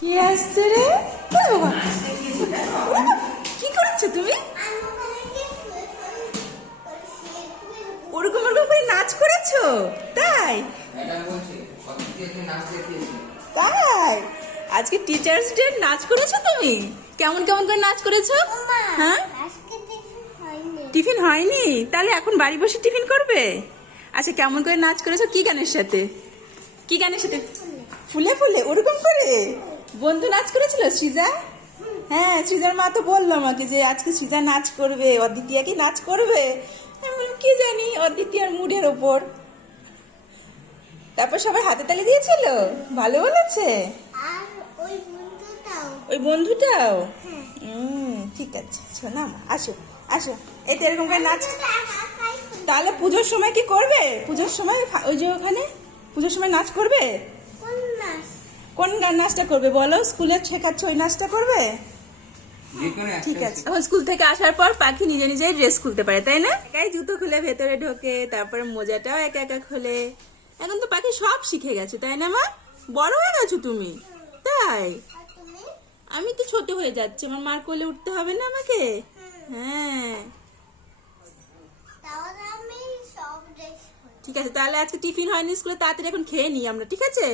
কি আসছে রে? বাবা, কি করেছো তুমি? ওরকম ওরকম করে নাচ করেছো? তাই তাই আজকে টিচার্স ডে নাচ করেছো তুমি? কেমন কেমন করে নাচ করেছো? হ্যাঁ, টিফিন হয়নি? তাহলে এখন বাড়ি বসে টিফিন করবে? আচ্ছা, কেমন করে নাচ করেছো? কি গানের সাথে? কি গানের সাথে? ফুলে ফুলে ওরকম করে বন্ধু নাচ করেছিল সৃজা? হ্যাঁ, সৃজার মা তো বললো আমাকে যে আজকে সৃজা নাচ করবে, অদ্বিতীয়া কি নাচ করবে। আমি বললাম, কি জানি, অদ্বিতীয়ার মুডের ওপর। তারপর সবাই হাতে তালি দিয়েছিল, ভালো বলেছে। ওই বন্ধুটাও? ঠিক আছে, শোনা আসো আসো, এই তো এরকম করে নাচ। তাহলে পুজোর সময় কি করবে? পুজোর সময় ওই যে ওখানে পুজোর সময় নাচ করবে? কোন গান নাচটা করবে বলো? স্কুলে শেখাচ্ছে ওই নাচটা করবে? ঠিক আছে। এখন স্কুল থেকে আসার পর পাখি নিজে নিজেই ড্রেস খুলতে পারে, তাই না? একাই জুতো খুলে ভেতরে ঢোকে, তারপরে মোজাটাও একা একা খোলে। এখন তো পাখি সব শিখে গেছে, তাই না মা? বড় হয়ে গেছো তুমি। তাই আমি তো ছোট হয়ে যাচ্ছি, আমার মার কোলে উঠতে হবে না আমাকে? হ্যাঁ, ঠিক আছে। তাহলে আজকে টিফিন হয়নি স্কুলে, তাড়াতাড়ি এখন খেয়ে নিই আমরা, ঠিক আছে?